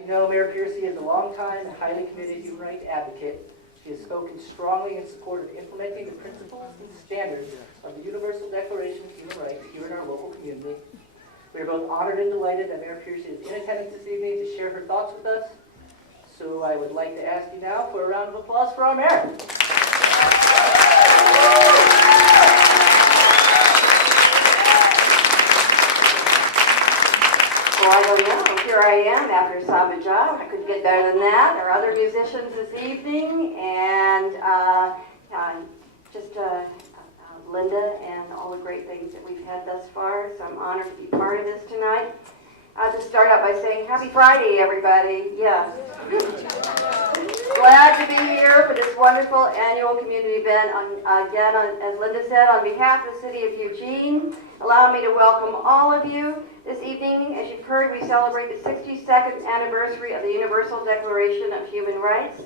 You know, Mayor Piercy is a longtime and highly committed human rights advocate. She has spoken strongly in support of implementing the principles and standards of the Universal Declaration of Human Rights here in our local community. We are both honored and delighted that Mayor Piercy is in attendance this evening to share her thoughts with us. So I would like to ask you now for a round of applause for our mayor. Well, I don't know. Here I am after Sabajah. I could get better than that. There are other musicians this evening, and Linda and all the great things that we've had thus far. So I'm honored to be part of this tonight. I'll just start out by saying Happy Friday, everybody. Yes. Glad to be here for this wonderful annual community event. As Linda said, on behalf of the city of Eugene, allow me to welcome all of you. This evening, as you've heard, we celebrate the 62nd anniversary of the Universal Declaration of Human Rights.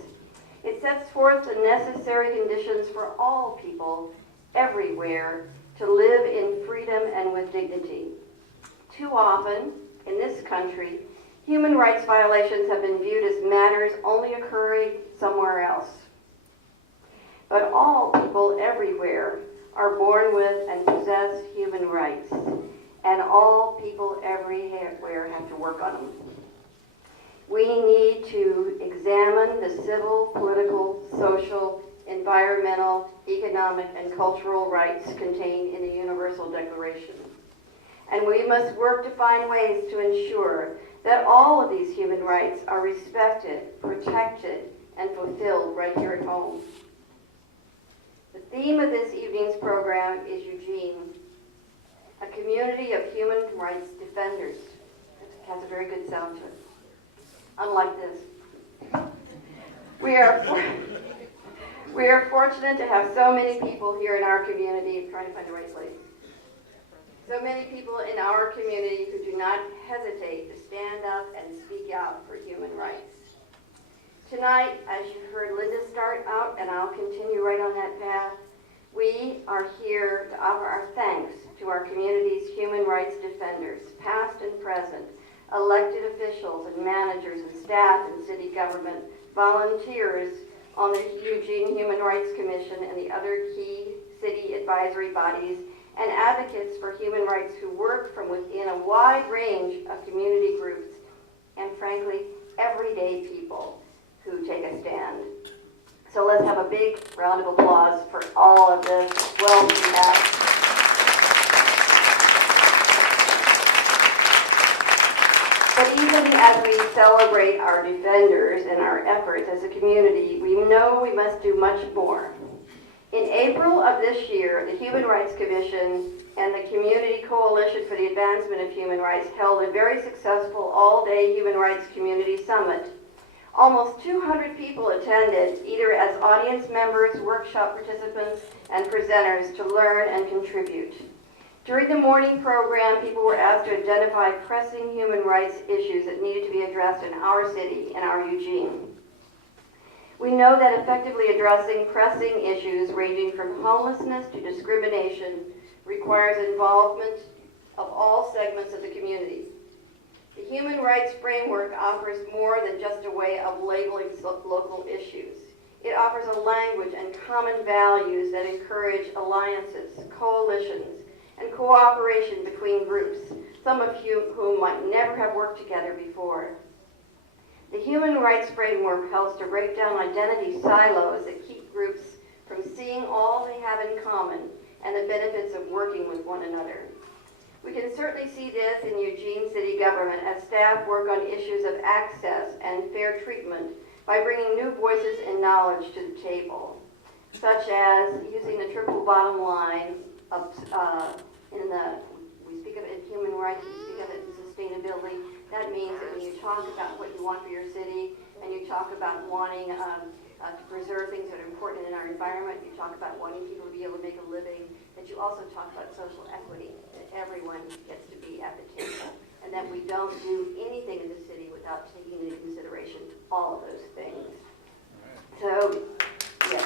It sets forth the necessary conditions for all people everywhere to live in freedom and with dignity. Too often, in this country, human rights violations have been viewed as matters only occurring somewhere else. But all people everywhere are born with and possess human rights, and all people everywhere have to work on them. We need to examine the civil, political, social, environmental, economic, and cultural rights contained in the Universal Declaration. And we must work to find ways to ensure that all of these human rights are respected, protected, and fulfilled right here at home. The theme of this evening's program is Eugene, a community of human rights defenders. It has a very good sound to it. Unlike this. We are fortunate to have so many people here in our community. I'm trying to find the right place. So many people in our community who do not hesitate to stand up and speak out for human rights. Tonight, as you heard Linda start out, and I'll continue right on that path, we are here to offer our thanks to our community's human rights defenders, past and present, elected officials and managers and staff in city government, volunteers on the Eugene Human Rights Commission and the other key city advisory bodies, and advocates for human rights who work from within a wide range of community groups, and frankly, everyday people who take a stand. So let's have a big round of applause for all of this. Well, but even as we celebrate our defenders and our efforts as a community, we know we must do much more. In April of this year, the Human Rights Commission and the Community Coalition for the Advancement of Human Rights held a very successful all-day Human Rights Community Summit. Almost 200 people attended, either as audience members, workshop participants, and presenters to learn and contribute. During the morning program, people were asked to identify pressing human rights issues that needed to be addressed in our city, in our Eugene. We know that effectively addressing pressing issues ranging from homelessness to discrimination requires involvement of all segments of the community. The Human Rights Framework offers more than just a way of labeling local issues. It offers a language and common values that encourage alliances, coalitions, and cooperation between groups, some of whom might never have worked together before. The Human Rights Framework helps to break down identity silos that keep groups from seeing all they have in common and the benefits of working with one another. We can certainly see this in Eugene City government as staff work on issues of access and fair treatment by bringing new voices and knowledge to the table, such as using the triple bottom line of, we speak of it in human rights, we speak of it in sustainability. That means that when you talk about what you want for your city, and you talk about wanting to preserve things that are important in our environment, you talk about wanting people to be able to make a living, that you also talk about social equity, that everyone gets to be at the table, and that we don't do anything in the city without taking into consideration all of those things. So, yes.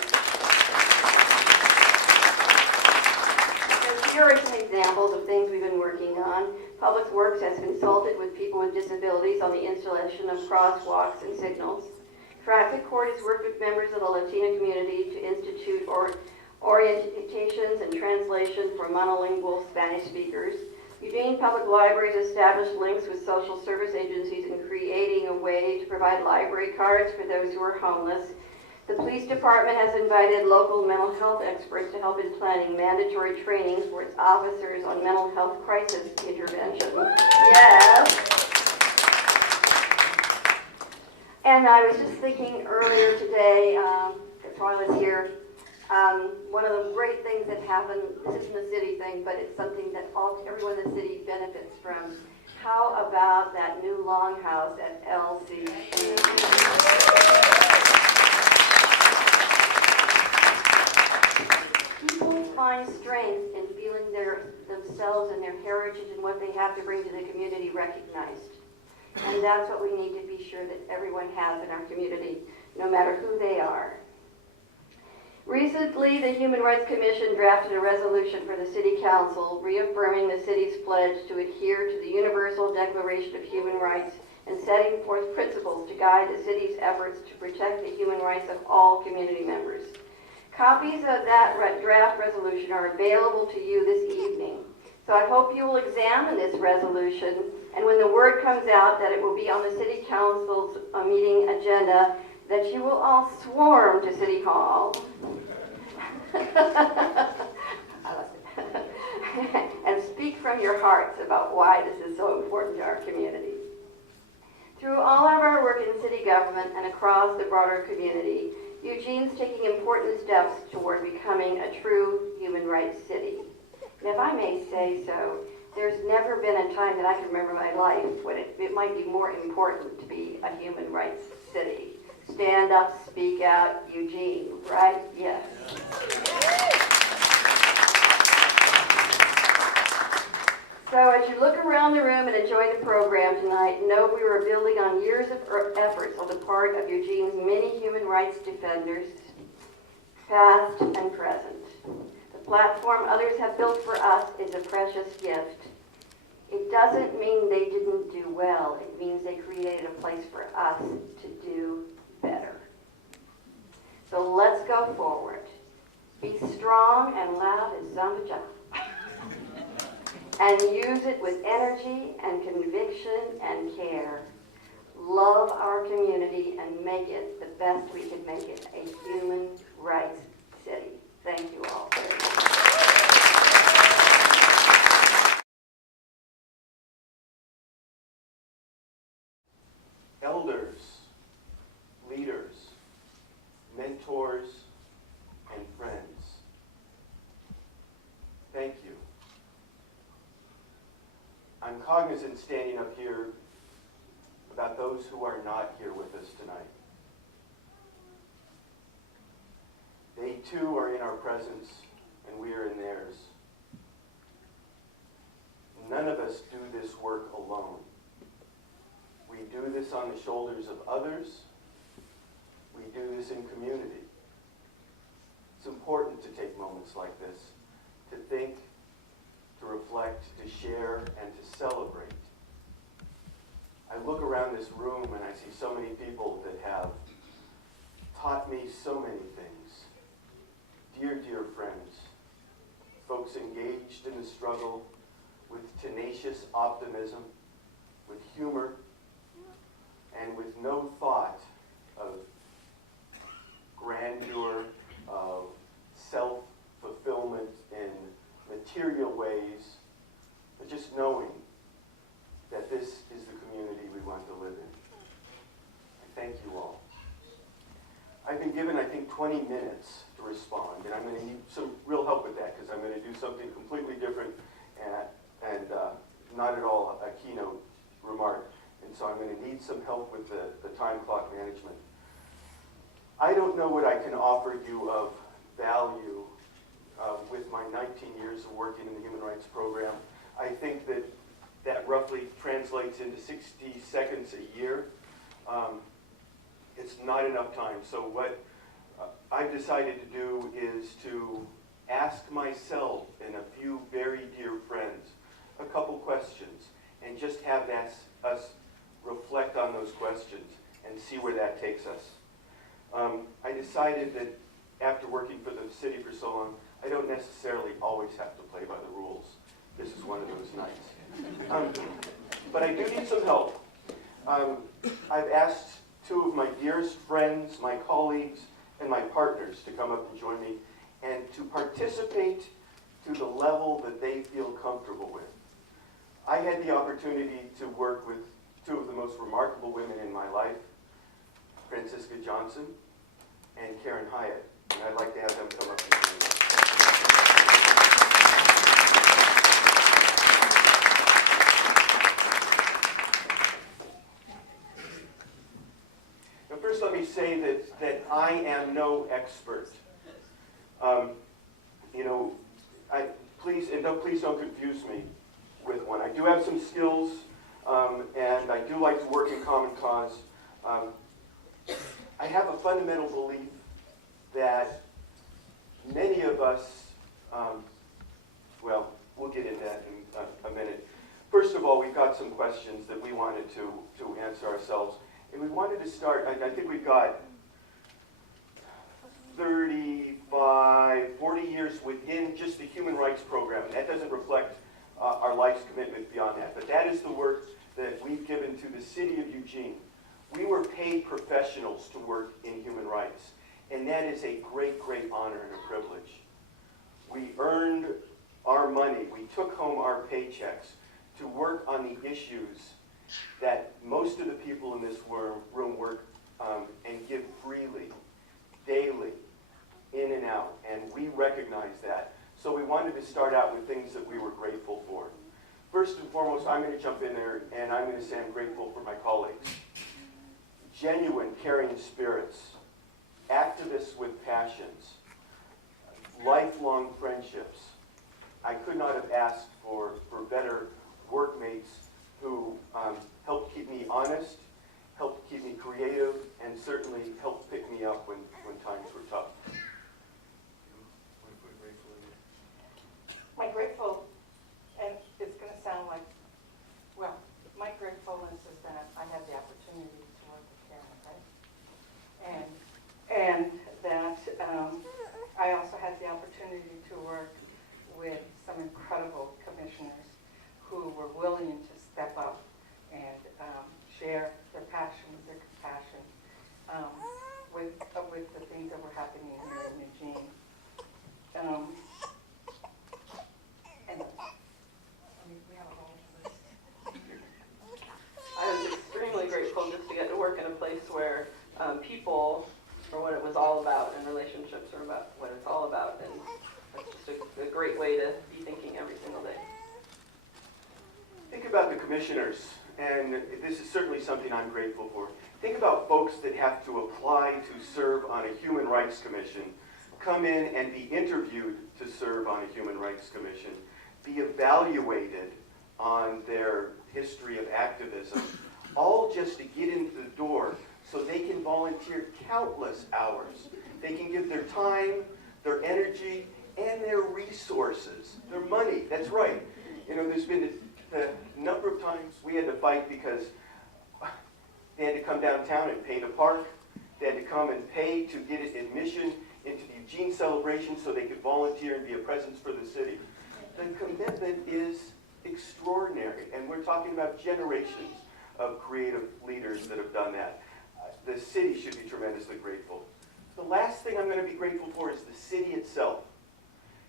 So Here are some examples of things we've been working on. Public Works has consulted with people with disabilities on the installation of crosswalks and signals. Traffic Court has worked with members of the Latino community to institute orientations and translation for monolingual Spanish speakers. Eugene Public Library has established links with social service agencies in creating a way to provide library cards for those who are homeless. The police department has invited local mental health experts to help in planning mandatory trainings for its officers on mental health crisis intervention. Yes. And I was just thinking earlier today, while I was here, one of the great things that happened, this isn't a city thing, but it's something that everyone in the city benefits from. How about that new longhouse at LC? People find strength in feeling themselves and their heritage and what they have to bring to the community recognized. And that's what we need to be sure that everyone has in our community, no matter who they are. Recently, the Human Rights Commission drafted a resolution for the City Council reaffirming the city's pledge to adhere to the Universal Declaration of Human Rights and setting forth principles to guide the city's efforts to protect the human rights of all community members. Copies of that draft resolution are available to you this evening. So I hope you will examine this resolution, and when the word comes out that it will be on the City Council's meeting agenda, that you will all swarm to City Hall and speak from your hearts about why this is so important to our community. Through all of our work in city government and across the broader community, Eugene's taking important steps toward becoming a true human rights city. And if I may say so, there's never been a time that I can remember in my life when it might be more important to be a human rights city. Stand up, speak out, Eugene, right? Yes. So as you look around the room and enjoy the program tonight, know we were building on years of efforts on the part of Eugene's many human rights defenders, past and present. The platform others have built for us is a precious gift. It doesn't mean they didn't do well. It means they created a place for us to do better. So let's go forward. Be strong and loud as Zambaja. And use it with energy and conviction and care. Love our community and make it the best we can make it, a human rights city. Thank you all very much. Elders, leaders, mentors, and friends, thank you. I'm cognizant standing up here about those who are not here with us tonight. They too are in our presence and we are in theirs. None of us do this work alone. We do this on the shoulders of others. We do this in community. It's important to take moments like this, to think, to reflect, to share, and to celebrate. I look around this room and I see so many people that have taught me so many things. Dear, dear friends, folks engaged in the struggle with tenacious optimism, with humor, and with no thought of grandeur, of self-fulfillment in material ways, but just knowing that this is the community we want to live in. I thank you all. I've been given, I think, 20 minutes to respond, and I'm going to need some real help with that because I'm going to do something completely different and not at all a keynote remark. And so I'm going to need some help with the time clock management. I don't know what I can offer you of value with my 19 years of working in the Human Rights Program. I think that roughly translates into 60 seconds a year. It's not enough time. So what I've decided to do is to ask myself and a few very dear friends a couple questions and just have us reflect on those questions and see where that takes us. I decided that after working for the city for so long, I don't necessarily always have to play by the rules. This is one of those nights. But I do need some help. I've asked two of my dearest friends, my colleagues, and my partners to come up and join me and to participate to the level that they feel comfortable with. I had the opportunity to work with two of the most remarkable women in my life, Francisca Johnson and Karen Hyatt, and I'd like to have them come up and join me. Now, first let me say that I am no expert. Please don't confuse me with one. I do have some skills, and I do like to work in common cause. I have a fundamental belief that many of us, well, we'll get into that in a minute. First of all, we've got some questions that we wanted to answer ourselves. And we wanted to start, I think we've got 35, 40 years within just the human rights program. And that doesn't reflect our life's commitment beyond that. But that is the work that we've given to the city of Eugene. We were paid professionals to work in human rights. And that is a great, great honor and a privilege. We earned our money. We took home our paychecks to work on the issues that most of the people in this room work and give freely, daily, in and out. And we recognize that. So we wanted to start out with things that we were grateful for. First and foremost, I'm going to jump in there and I'm going to say I'm grateful for my colleagues. Genuine, caring spirits, activists with passions, lifelong friendships. I could not have asked for better workmates who helped keep me honest, helped keep me creative, and certainly helped pick me up when times were tough. My grateful, and it's going to sound like, well, my gratefulness is that I have the opportunity to work with Karen, right? And that I also had the opportunity to work with some incredible commissioners who were willing to step up and share their passion with their compassion with the things that were happening here in Eugene. And we have a whole list. I was extremely grateful just to get to work in a place where people are what it was all about, and relationships are about what it's all about, and that's just a great way to be thinking every single day. Think about the commissioners, and this is certainly something I'm grateful for. Think about folks that have to apply to serve on a human rights commission, come in and be interviewed to serve on a human rights commission, be evaluated on their history of activism, all just to get into the door so they can volunteer countless hours. They can give their time, their energy, and their resources, their money. That's right. You know, there's been a number of times we had to fight because they had to come downtown and pay to park. They had to come and pay to get admission into the Eugene celebration so they could volunteer and be a presence for the city. The commitment is extraordinary, and we're talking about generations of creative leaders that have done that. The city should be tremendously grateful. The last thing I'm going to be grateful for is the city itself.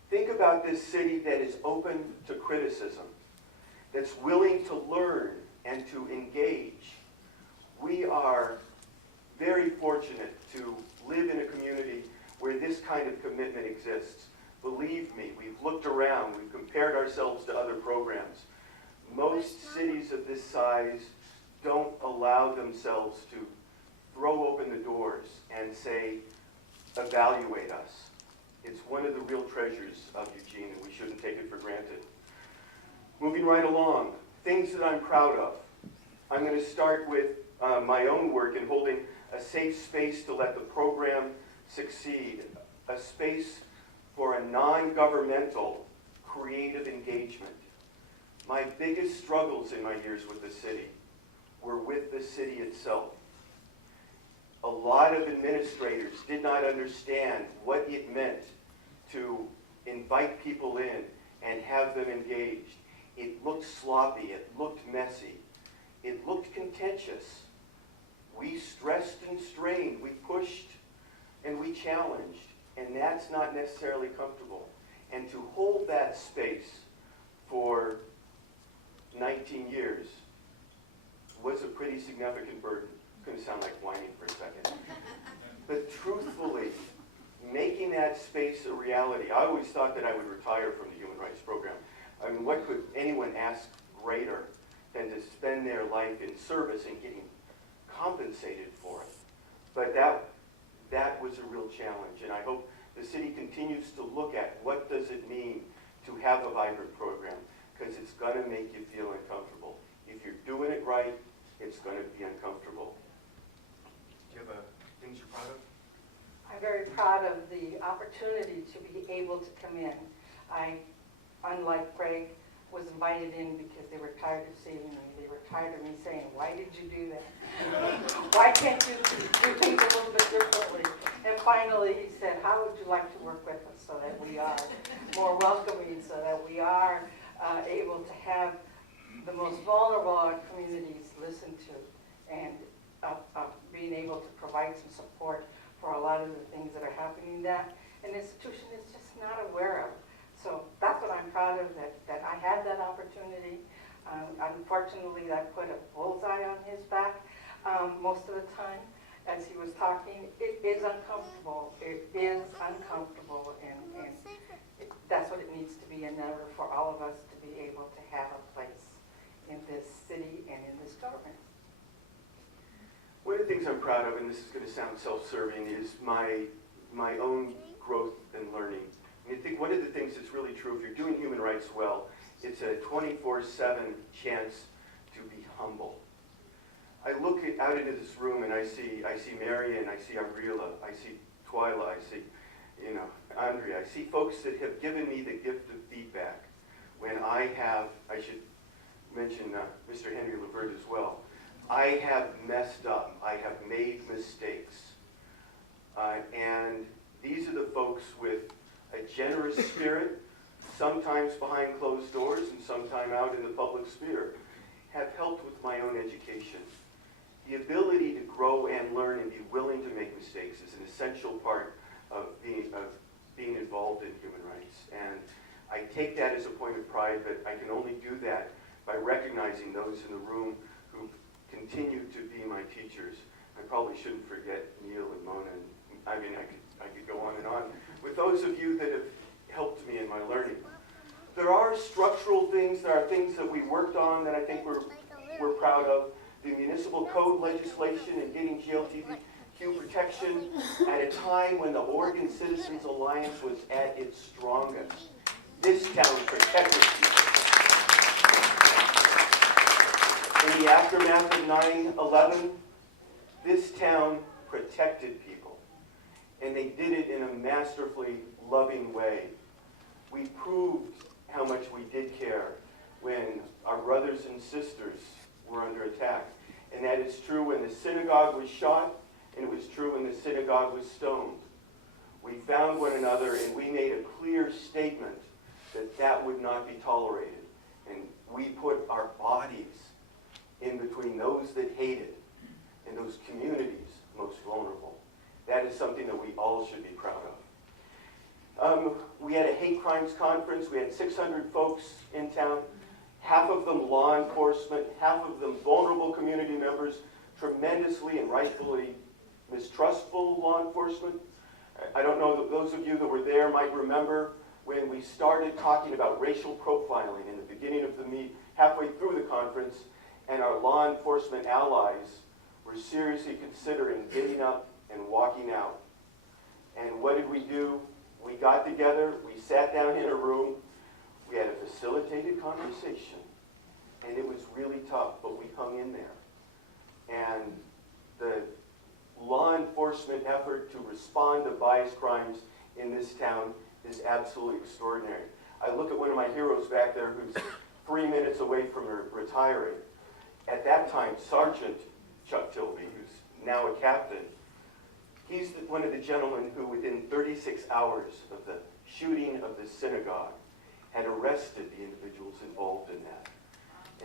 Think about this city that is open to criticism, that's willing to learn and to engage. We are very fortunate to live in a community where this kind of commitment exists. Believe me, we've looked around, we've compared ourselves to other programs. Most cities of this size don't allow themselves to throw open the doors and say, evaluate us. It's one of the real treasures of Eugene, and we shouldn't take it for granted. Moving right along, things that I'm proud of. I'm going to start with my own work in holding a safe space to let the program succeed, a space for a non-governmental creative engagement. My biggest struggles in my years with the city were with the city itself. A lot of administrators did not understand what it meant to invite people in and have them engaged. It looked sloppy, it looked messy, it looked contentious. We stressed and strained, we pushed and we challenged, and that's not necessarily comfortable. And to hold that space for 19 years was a pretty significant burden. It's going to sound like whining for a second. But truthfully, making that space a reality, I always thought that I would retire from the Human Rights Program. I mean, what could anyone ask greater than to spend their life in service and getting compensated for it? But that was a real challenge, and I hope the city continues to look at what does it mean to have a vibrant program, because it's going to make you feel uncomfortable. If you're doing it right, it's going to be uncomfortable. Do you have things you're proud of? I'm very proud of the opportunity to be able to come in. I, unlike Greg, was invited in because they were tired of seeing me. They were tired of me saying, why did you do that? Why can't you do things a little bit differently? And finally he said, how would you like to work with us so that we are more welcoming, so that we are able to have the most vulnerable of our communities listened to, and being able to provide some support for a lot of the things that are happening that an institution is just not aware of. So that's what I'm proud of, that I had that opportunity. Unfortunately, that put a bullseye on his back most of the time as he was talking. It is uncomfortable. It is uncomfortable, and that's what it needs to be in order for all of us to be able to have a place in this city and in this government. One of the things I'm proud of, and this is going to sound self-serving, is my own growth and learning. I think one of the things that's really true, if you're doing human rights well, it's a 24/7 chance to be humble. I look out into this room and I see Marion, I see Ariela, I see Twyla, I see, Andrea. I see folks that have given me the gift of feedback when I should mention Mr. Henry Levert as well. I have messed up. I have made mistakes. And these are the folks with a generous spirit, sometimes behind closed doors and sometimes out in the public sphere, have helped with my own education. The ability to grow and learn and be willing to make mistakes is an essential part of being involved in human rights. And I take that as a point of pride, but I can only do that by recognizing those in the room who continue to be my teachers. I probably shouldn't forget Neil and Mona. I mean, I could go on and on. With those of you that have helped me in my learning. There are structural things, there are things that we worked on that I think we're proud of. The municipal code legislation and getting GLTQ protection at a time when the Oregon Citizens Alliance was at its strongest. This town protected people. In the aftermath of 9/11, this town protected people. And they did it in a masterfully loving way. We proved how much we did care when our brothers and sisters were under attack. And that is true when the synagogue was shot, and it was true when the synagogue was stoned. We found one another and we made a clear statement that that would not be tolerated. And we put our bodies in between those that hated and those communities most vulnerable. That is something that we all should be proud of. We had a hate crimes conference. We had 600 folks in town, half of them law enforcement, half of them vulnerable community members, tremendously and rightfully mistrustful law enforcement. I don't know, those of you that were there might remember when we started talking about racial profiling in the beginning of the meet, halfway through the conference, and our law enforcement allies were seriously considering getting up and walking out. And what did we do? We got together, we sat down in a room, we had a facilitated conversation, and it was really tough, but we hung in there. And the law enforcement effort to respond to bias crimes in this town is absolutely extraordinary. I look at one of my heroes back there who's 3 minutes away from retiring. At that time, Sergeant Chuck Tilby, who's now a captain, he's one of the gentlemen who, within 36 hours of the shooting of the synagogue, had arrested the individuals involved in that.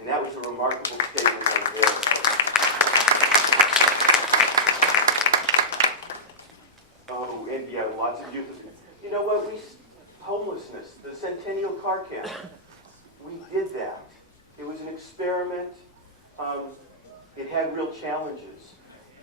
And that was a remarkable statement right there. Oh, and yeah, lots of youth. You know what? Homelessness, the Centennial Car Camp, we did that. It was an experiment. It had real challenges,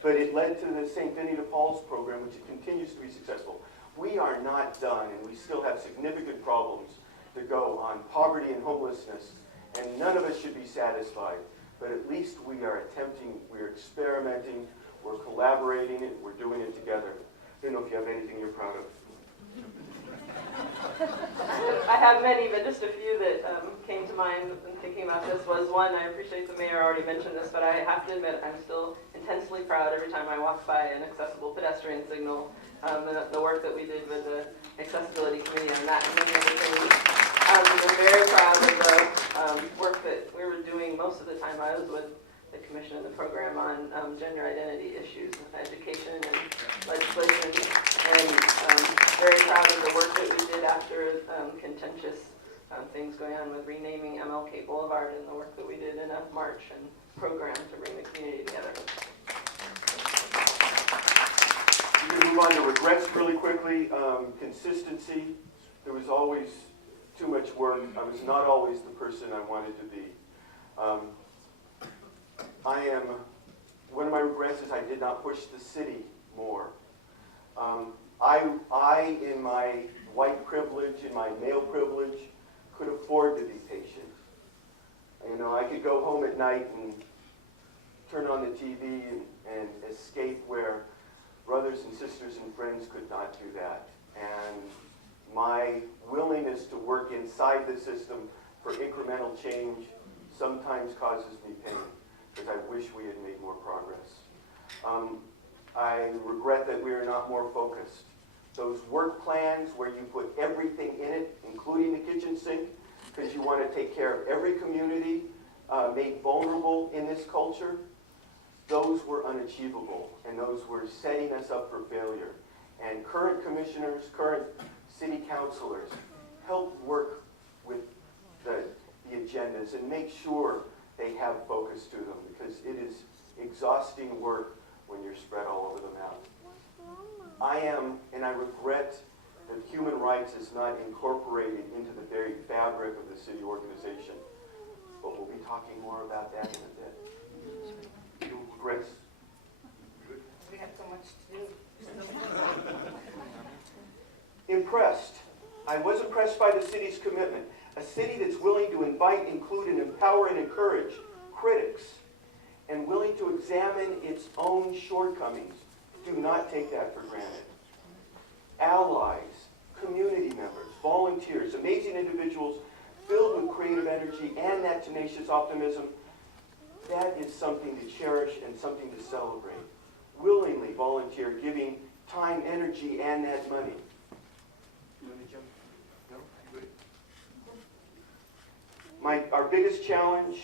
but it led to the St. Denis de Paul's program, which continues to be successful. We are not done, and we still have significant problems to go on poverty and homelessness, and none of us should be satisfied. But at least we are attempting, we're experimenting, we're collaborating, and we're doing it together. I don't know if you have anything you're proud of. I have many, but just a few that came to mind when thinking about this was one, I appreciate the mayor already mentioned this, but I have to admit I'm still intensely proud every time I walk by an accessible pedestrian signal, and the work that we did with the accessibility committee on that and many other things. I'm very proud of the work that we were doing most of the time I was with the commission and the program on gender identity issues, education and legislation, and very proud of the work that we did after contentious things going on with renaming MLK Boulevard and the work that we did in a march and program to bring the community together. We're going to move on to regrets really quickly. Consistency. There was always too much work. I was not always the person I wanted to be. One of my regrets is I did not push the city more. I, in my white privilege, in my male privilege, could afford to be patient. You know, I could go home at night and turn on the TV and escape where brothers and sisters and friends could not do that. And my willingness to work inside the system for incremental change sometimes causes me pain, because I wish we had made more progress. I regret that we are not more focused. Those work plans where you put everything in it, including the kitchen sink, because you want to take care of every community made vulnerable in this culture, those were unachievable, and those were setting us up for failure. And current commissioners, current city councilors, help work with the agendas and make sure they have focus to them, because it is exhausting work when you're spread all over the map. And I regret that human rights is not incorporated into the very fabric of the city organization. But we'll be talking more about that in a bit. Regrets? We have so much to do. Impressed. I was impressed by the city's commitment. A city that's willing to invite, include, and empower and encourage critics, and willing to examine its own shortcomings. Do not take that for granted. Allies, community members, volunteers, amazing individuals filled with creative energy and that tenacious optimism, that is something to cherish and something to celebrate. Willingly volunteer, giving time, energy, and that money. You want to jump? No? Our biggest challenge,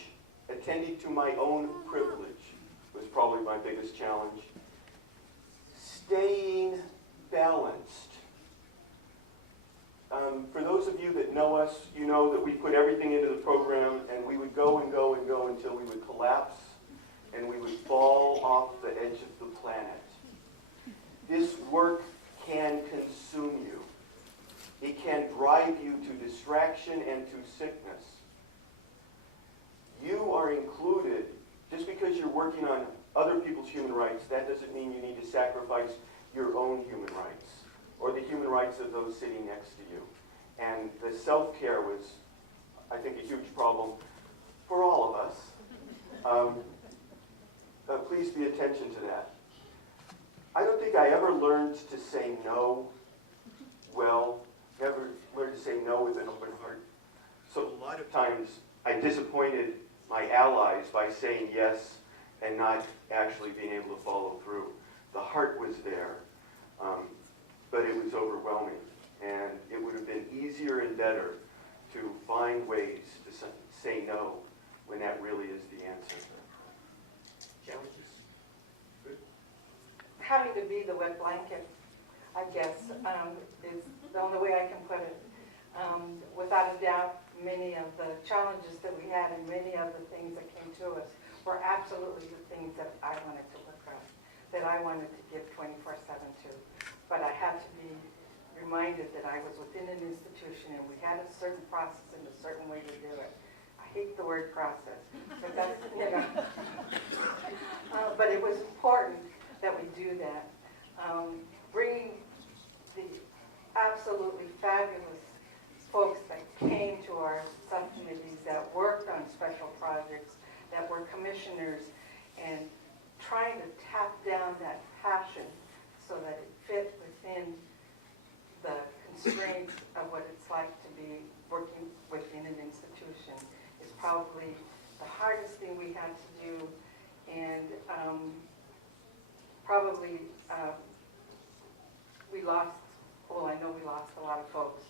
attending to my own privilege, was probably my biggest challenge. Staying balanced. For those of you that know us, you know that we put everything into the program, and we would go and go and go until we would collapse and we would fall off the edge of the planet. This work can consume you. It can drive you to distraction and to sickness. You are included. Just because you're working on other people's human rights, that doesn't mean you need to sacrifice your own human rights or the human rights of those sitting next to you. And the self-care was, I think, a huge problem for all of us. Please pay attention to that. I don't think I ever learned to say no well, never learned to say no with an open heart. So a lot of times I disappointed my allies by saying yes and not actually being able to follow through. The heart was there, but it was overwhelming. And it would have been easier and better to find ways to say no when that really is the answer. Challenges? Good? Having to be the wet blanket, I guess, is the only way I can put it. Without a doubt, many of the challenges that we had and many of the things that came to us were absolutely the things that I wanted to look at, that I wanted to give 24/7 to. But I had to be reminded that I was within an institution and we had a certain process and a certain way to do it. I hate the word process, but that's, you know. But it was important that we do that. Bringing the absolutely fabulous folks that came to our subcommittees, that worked on special projects, that were commissioners, and trying to tap down that passion so that it fit within the constraints of what it's like to be working within an institution is probably the hardest thing we had to do, and probably we lost, well, I know we lost a lot of folks.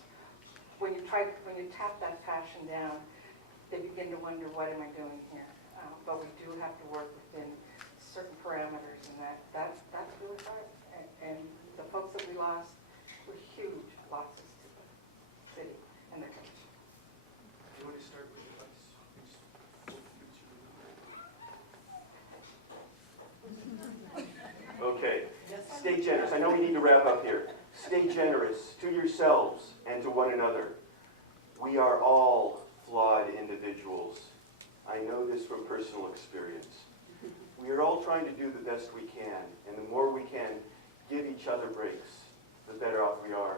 When you tap that passion down, they begin to wonder, what am I doing here? But we do have to work within certain parameters, and that's really hard. And the folks that we lost were huge losses to the city and the commission. You want to start with advice? Okay. Stay generous. I know we need to wrap up here. Stay generous to yourselves and to one another. We are all flawed individuals. I know this from personal experience. We are all trying to do the best we can, and the more we can give each other breaks, the better off we are.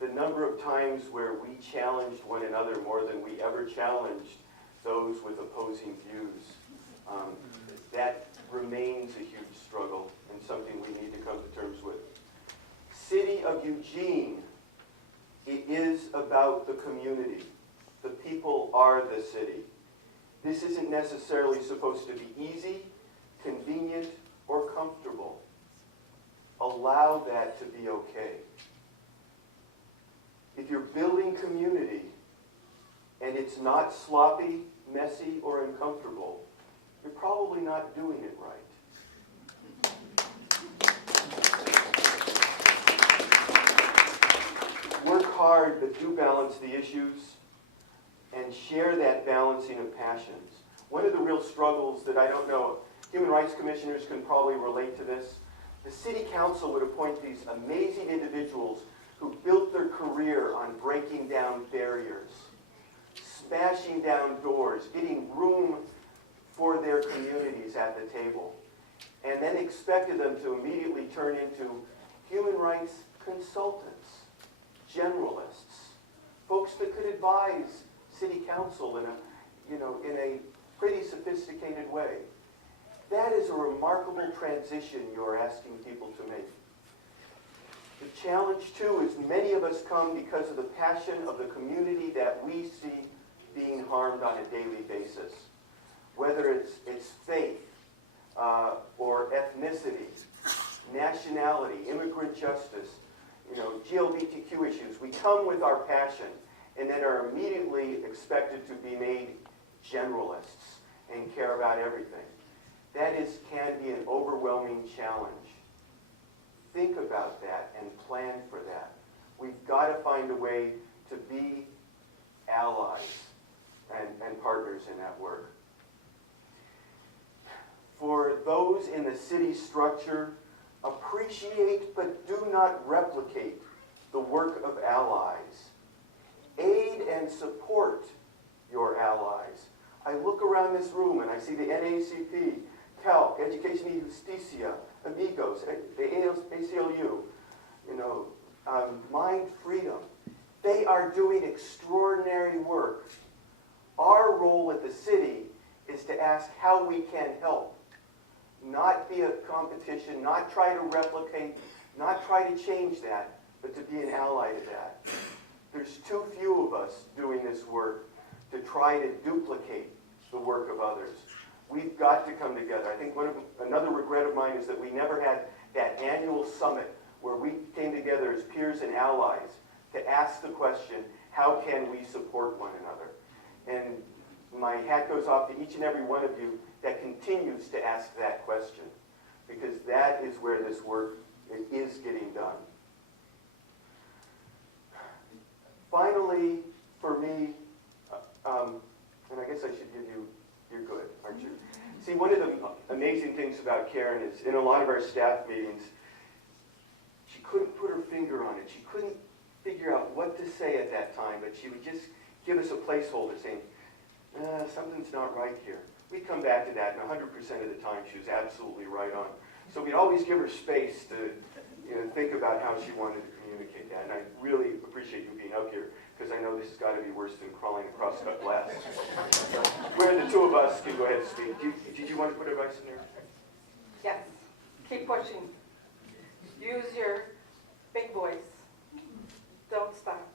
The number of times where we challenged one another more than we ever challenged those with opposing views, that remains a huge struggle and something we need to come to terms with. City of Eugene, it is about the community. The people are the city. This isn't necessarily supposed to be easy, convenient, or comfortable. Allow that to be okay. If you're building community and it's not sloppy, messy, or uncomfortable, you're probably not doing it right. Work hard, but do balance the issues and share that balancing of passions. One of the real struggles that I don't know, human rights commissioners can probably relate to this. The city council would appoint these amazing individuals who built their career on breaking down barriers, smashing down doors, getting room for their communities at the table, and then expected them to immediately turn into human rights consultants, generalists, folks that could advise city council in a pretty sophisticated way. That is a remarkable transition you're asking people to make. The challenge, too, is many of us come because of the passion of the community that we see being harmed on a daily basis. Whether it's faith or ethnicity, nationality, immigrant justice, GLBTQ issues. We come with our passion and then are immediately expected to be made generalists and care about everything. That can be an overwhelming challenge. Think about that and plan for that. We've got to find a way to be allies and partners in that work. For those in the city structure, appreciate but do not replicate the work of allies. Aid and support your allies. I look around this room and I see the NAACP, CALC, Education y Justicia, Amigos, the ACLU, Mind Freedom. They are doing extraordinary work. Our role at the city is to ask how we can help. Not be a competition, not try to replicate, not try to change that, but to be an ally to that. There's too few of us doing this work to try to duplicate the work of others. We've got to come together. I think another regret of mine is that we never had that annual summit where we came together as peers and allies to ask the question, how can we support one another? And my hat goes off to each and every one of you that continues to ask that question, because that is where this work is getting done. Finally, for me, and I guess I should give you, you're good, aren't you? See, one of the amazing things about Karen is in a lot of our staff meetings, she couldn't put her finger on it. She couldn't figure out what to say at that time, but she would just give us a placeholder saying, something's not right here. We'd come back to that, and 100% of the time she was absolutely right on. So we'd always give her space to think about how she wanted to communicate that. And I really appreciate you being up here, because I know this has got to be worse than crawling across cut glass. Where the two of us can go ahead and speak. Did you want to put advice in there? Yes, keep pushing. Use your big voice. Don't stop.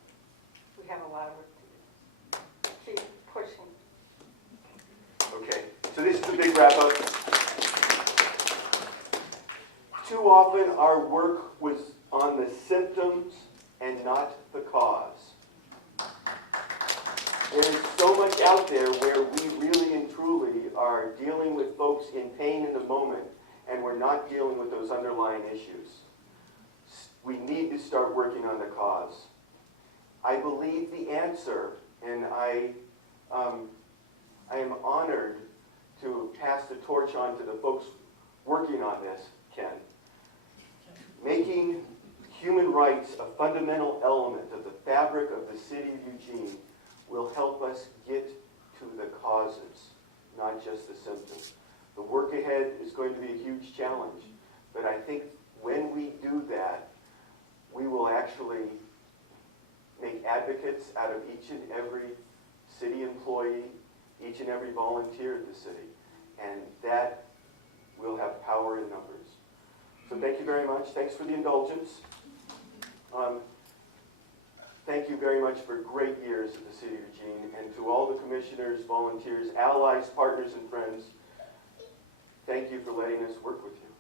We have a lot of work to do. Keep pushing. Okay, so this is the big wrap-up. Too often our work was on the symptoms and not the cause. There is so much out there where we really and truly are dealing with folks in pain in the moment, and we're not dealing with those underlying issues. We need to start working on the cause. I believe the answer, and I am honored to pass the torch on to the folks working on this, Ken. Making human rights a fundamental element of the fabric of the city of Eugene will help us get to the causes, not just the symptoms. The work ahead is going to be a huge challenge, but I think when we do that, we will actually make advocates out of each and every city employee, each and every volunteer in the city, and that will have power in numbers. So thank you very much. Thanks for the indulgence. Thank you very much for great years at the City of Eugene, and to all the commissioners, volunteers, allies, partners, and friends, thank you for letting us work with you.